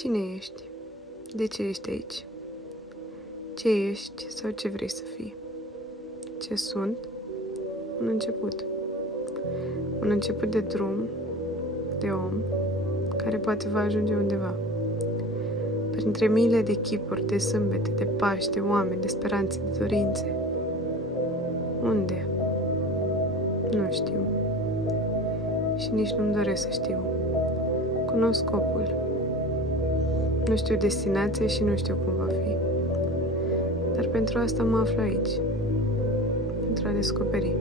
Cine ești? De ce ești aici? Ce ești sau ce vrei să fii? Ce sunt? Un început. Un început de drum, de om, care poate va ajunge undeva. Printre miile de chipuri, de zâmbete, de pași, de oameni, de speranțe, de dorințe. Unde? Nu știu. Și nici nu-mi doresc să știu. Cunosc scopul. Nu știu destinația și nu știu cum va fi. Dar pentru asta mă aflu aici. Pentru a descoperi.